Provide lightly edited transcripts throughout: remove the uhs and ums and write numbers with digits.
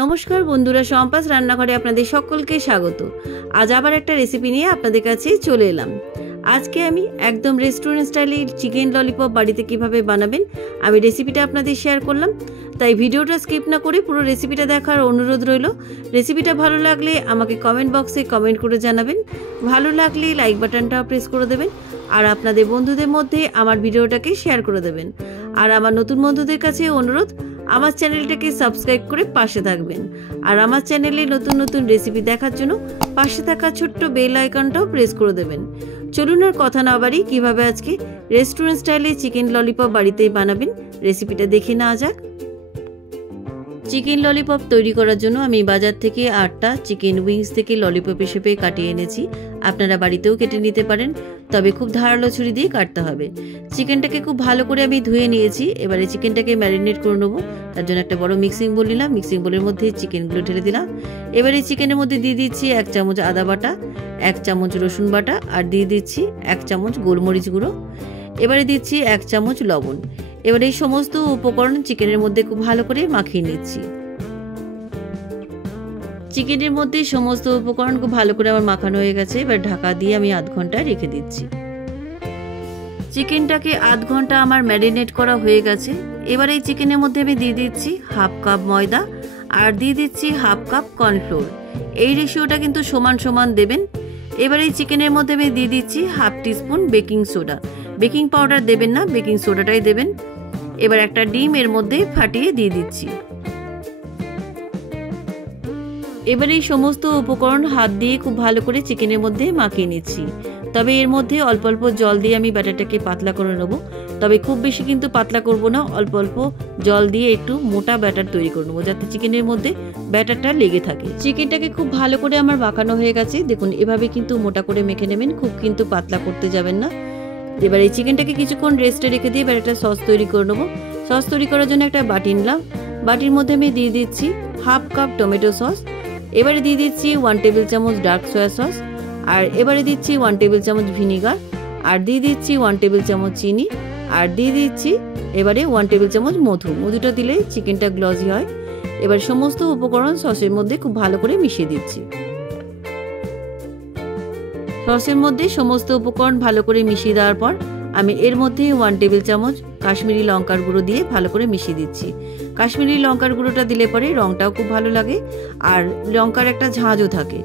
নমস্কার বন্ধুরা, সম্পাস রান্নাঘরে আপনাদের সকলকে স্বাগত। আজ আবার একটা রেসিপি নিয়ে আপনাদের কাছে চলে এলাম। আজকে আমি একদম রেস্টুরেন্ট স্টাইলে চিকেন ললিপপ বাড়িতে কিভাবে বানাবেন আমি রেসিপিটা আপনাদের শেয়ার করলাম। তাই ভিডিওটা স্কিপ না করে পুরো রেসিপিটা দেখার অনুরোধ রইল। রেসিপিটা ভালো লাগলে আমাকে কমেন্ট বক্সে কমেন্ট করে জানাবেন। ভালো লাগলে লাইক বাটনটা প্রেস করে দেবেন আর আপনাদের বন্ধুদের মধ্যে আমার ভিডিওটাকে শেয়ার করে দেবেন। আর আমার নতুন বন্ধুদের কাছে অনুরোধ, আমার চ্যানেলটাকে সাবস্ক্রাইব করে পাশে থাকবেন। আর আমার চ্যানেলে নতুন নতুন রেসিপি দেখার জন্য পাশে থাকা ছোট্ট বেল আইকনটাও প্রেস করে দেবেন। চলুন আর কথা না বাড়ি, কিভাবে আজকে রেস্টুরেন্ট স্টাইলে চিকেন ললিপপ বাড়িতেই বানাবেন রেসিপিটা দেখে নেওয়া যাক। চিকেন ললিপপ তৈরি করার জন্য আমি বাজার থেকে 8টা চিকেন উইংস থেকে ললিপপ হিসেবে কাটিয়ে এনেছি। আপনারা বাড়িতেও কেটে নিতে পারেন, তবে খুব ধারালো ছুরি দিয়ে কাটতে হবে। চিকেনটাকে খুব ভালো করে আমি ধুয়ে নিয়েছি। এবারে চিকেনটাকে ম্যারিনেট করে নেবো। তার জন্য একটা বড় মিক্সিং বোল নিলাম। মিক্সিং বোলের মধ্যে চিকেনগুলো ঢেলে দিলাম। এবারে চিকেনের মধ্যে দিয়ে দিচ্ছি 1 চামচ আদা বাটা, 1 চামচ রসুন বাটা, আর দিয়ে দিচ্ছি 1 চামচ গোলমরিচ গুঁড়ো। এবারে দিচ্ছি 1 চামচ লবণ। এবারে এই সমস্ত উপকরণ চিকেনের মধ্যে খুব ভালো করে মাখিয়ে নিচ্ছি। চিকেনের মধ্যে সমস্ত উপকরণ খুব ভালো করে আমার মাখানো হয়ে গেছে। এবার ঢাকা দিয়ে আমি আধ ঘন্টা রেখে দিচ্ছি। চিকেনটাকে আধ ঘন্টা আমার ম্যারিনেট করা হয়ে গেছে। এবার এই চিকেনের মধ্যে আমি দিয়ে দিচ্ছি 1/2 কাপ ময়দা আর দিয়ে দিচ্ছি 1/2 কাপ কর্নফ্লোর। এই রেশিওটা কিন্তু সমান সমান দেবেন। এবার এই চিকেনের মধ্যে আমি দিয়ে দিচ্ছি 1/2 teaspoon baking soda. Baking powder দেবেন না, বেকিং সোডাটাই দেবেন। এবার একটা ডিম এর মধ্যে ফাটিয়ে দিয়ে দিচ্ছি। এবার এই সমস্ত উপকরণ হাত দিয়ে খুব ভালো করে চিকেনের মধ্যে মাখিয়ে নিচ্ছি। তবে এর মধ্যে অল্প অল্প জল দিয়ে আমি ব্যাটারটাকে পাতলা করে নেব। তবে খুব বেশি কিন্তু পাতলা করব না, অল্প অল্প জল দিয়ে একটু মোটা ব্যাটার তৈরি করে নেবো, যাতে চিকেনের মধ্যে ব্যাটারটা লেগে থাকে। চিকেনটাকে খুব ভালো করে আমার মাখানো হয়ে গেছে। দেখুন, এভাবে কিন্তু মোটা করে মেখে নেবেন, খুব কিন্তু পাতলা করতে যাবেন না। এবার এই চিকেনটাকে কিছুক্ষণ রেস্টে রেখে দিয়ে এবার একটা সস তৈরি করে নেবো। সস তৈরি করার জন্য একটা বাটি নিলাম। বাটির মধ্যে আমি দিয়ে দিচ্ছি 1/2 কাপ টমেটো সস। এবারে দিয়ে দিচ্ছি 1 টেবিল চামচ ডার্ক সয়া সস। আর এবারে দিচ্ছি 1 টেবিল চামচ ভিনিগার। আর দিয়ে দিচ্ছি 1 টেবিল চামচ চিনি। আর দিয়ে দিচ্ছি এবারে 1 টেবিল চামচ মধু। মধুটা দিলে চিকেনটা গ্লজি হয়। এবার সমস্ত উপকরণ সসের মধ্যে খুব ভালো করে মিশিয়ে দিচ্ছি। সসের মধ্যে সমস্ত উপকরণ ভালো করে মিশিয়ে দেওয়ার পর আমি এর মধ্যে 1 টেবিল চামচ কাশ্মীরি লঙ্কার গুঁড়ো দিয়ে ভালো করে মিশিয়ে দিচ্ছি। কাশ্মীরি লঙ্কার গুঁড়োটা দিলে পরে রঙটাও খুব ভালো লাগে আর লঙ্কার একটা ঝাঁঝও থাকে।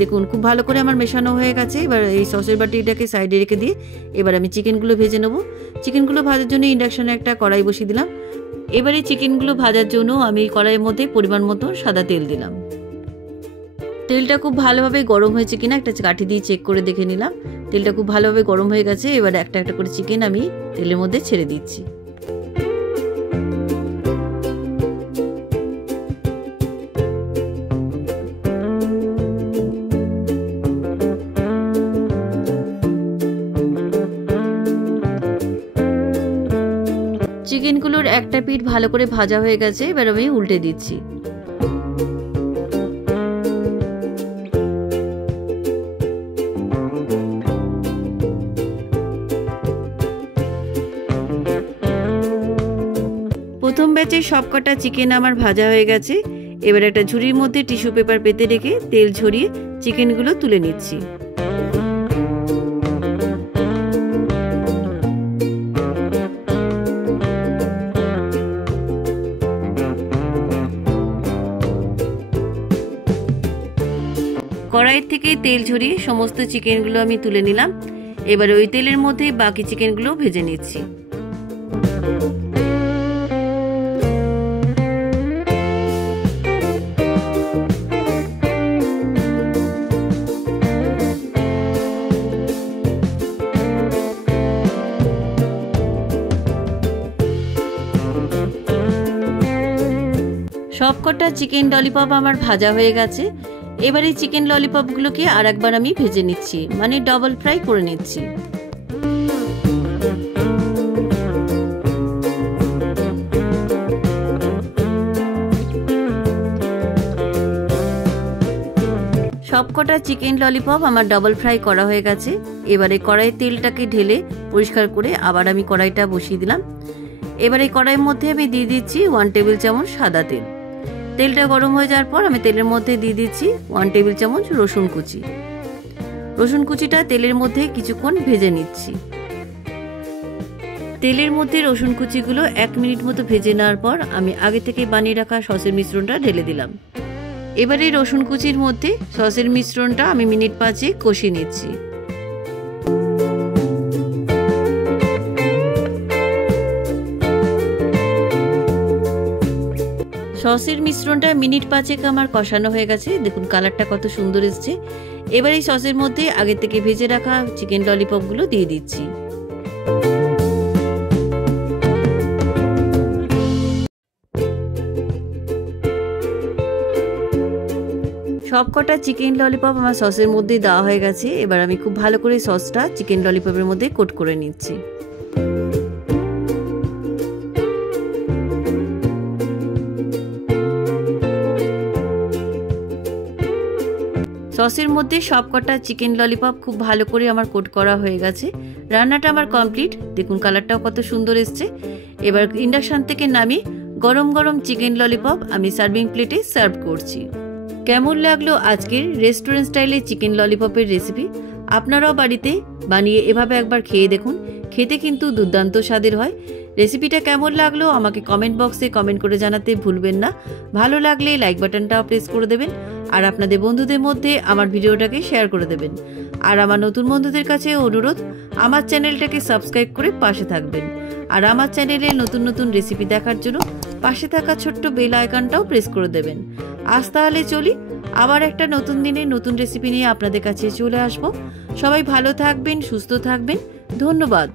দেখুন, খুব ভালো করে আমার মেশানো হয়ে গেছে। এবার এই সসের বাটিটাকে সাইডে রেখে দিয়ে এবার আমি চিকেনগুলো ভেজে নেব। চিকেনগুলো ভাজার জন্য ইন্ডাকশনে একটা কড়াই বসিয়ে দিলাম। এবারে চিকেনগুলো ভাজার জন্য আমি কড়াইয়ের মধ্যে পরিমাণ মতো সাদা তেল দিলাম। তেলটা খুব ভালোভাবে গরম হয়েছে কিনা একটা কাঠি দিয়ে চেক করে দেখে নিলাম। তেলটা খুব ভালোভাবে গরম হয়ে গেছে। এবার একটা একটা করে চিকেন আমি তেলের মধ্যে ছেড়ে দিচ্ছি। চিকেনগুলোর একটা পিঠ ভালো করে ভাজা হয়ে গেছে। এবার আমি উল্টে দিচ্ছি। প্রথম ব্যাচে সবকটা চিকেন আমার ভাজা হয়ে গেছে। এবার একটা ঝুড়ির মধ্যে টিস্যু পেপার পেতে রেখে তেল ঝরিয়ে চিকেনগুলো তুলে নিচ্ছি। কড়াই থেকে তেল ঝরিয়ে সমস্ত চিকেনগুলো আমি তুলে নিলাম। এবার ওই তেলের মধ্যে বাকি চিকেনগুলো ভেজে নিচ্ছি। সবকটা চিকেন ললিপপ আমার ভাজা হয়ে গেছে। এবার এই চিকেন ললিপপগুলোকে আর একবার আমি ভেজে নিচ্ছি, মানে ডবল ফ্রাই করে নিচ্ছি। সবকটা চিকেন ললিপপ আমার ডবল ফ্রাই করা হয়ে গেছে। এবারে কড়াইয়ের তেলটাকে ঢেলে পরিষ্কার করে আবার আমি কড়াইটা বসিয়ে দিলাম। এবারে কড়াইয়ের মধ্যে আমি দিয়ে দিচ্ছি 1 টেবিল চামচ সাদা তেল। তেলটা গরম হয়ে যাওয়ার পর আমি তেলের মধ্যে দিয়ে দিচ্ছি 1 টেবিল চামচ রসুন কুচি। রসুন কুচিটা তেলের মধ্যে কিছুক্ষণ ভেজে নিচ্ছি। তেলের মধ্যে রসুন কুচিগুলো 1 মিনিট মতো ভেজে নেওয়ার পর আমি আগে থেকে বানিয়ে রাখা সসের মিশ্রণটা ঢেলে দিলাম। এবারে রসুন কুচির মধ্যে সসের মিশ্রণটা আমি মিনিট 5 কষিয়ে নিচ্ছি। সসের মিশ্রণটা মিনিট 5 আমার কষানো হয়ে গেছে। দেখুন কালারটা কত সুন্দর এসছে। এবার এই সসের মধ্যে আগে থেকে ভেজে রাখা চিকেন ললিপপগুলো দিয়ে দিচ্ছি। সবকটা চিকেন ললিপপ আমার সসের মধ্যে দেওয়া হয়ে গেছে। এবার আমি খুব ভালো করে সসটা চিকেন ললিপপের মধ্যে কোট করে নিচ্ছি। সসের মধ্যে সবকটা চিকেন ললিপপ খুব ভালো করে আমার কোট করা হয়ে গেছে। রান্নাটা আমার কমপ্লিট। দেখুন কালারটাও কত সুন্দর এসছে। এবার ইন্ডাকশন থেকে নামিয়ে গরম গরম চিকেন ললিপপ আমি সার্ভিং প্লেটে সার্ভ করছি। কেমন লাগলো আজকের রেস্টুরেন্ট স্টাইলে চিকেন ললিপপের রেসিপি? আপনারাও বাড়িতে বানিয়ে এভাবে একবার খেয়ে দেখুন। খেতে কিন্তু দুর্দান্ত স্বাদের হয়। রেসিপিটা কেমন লাগলো আমাকে কমেন্ট বক্সে কমেন্ট করে জানাতে ভুলবেন না। ভালো লাগলে লাইক বাটনটাও প্রেস করে দেবেন আর আপনাদের বন্ধুদের মধ্যে আমার ভিডিওটাকে শেয়ার করে দেবেন। আর আমার নতুন বন্ধুদের কাছে অনুরোধ, আমার চ্যানেলটাকে সাবস্ক্রাইব করে পাশে থাকবেন। আর আমার চ্যানেলে নতুন নতুন রেসিপি দেখার জন্য পাশে থাকা ছোট্ট বেল আইকনটাও প্রেস করে দেবেন। আজ তাহলে চলি, আবার একটা নতুন দিনে নতুন রেসিপি নিয়ে আপনাদের কাছে চলে আসব। সবাই ভালো থাকবেন, সুস্থ থাকবেন। ধন্যবাদ।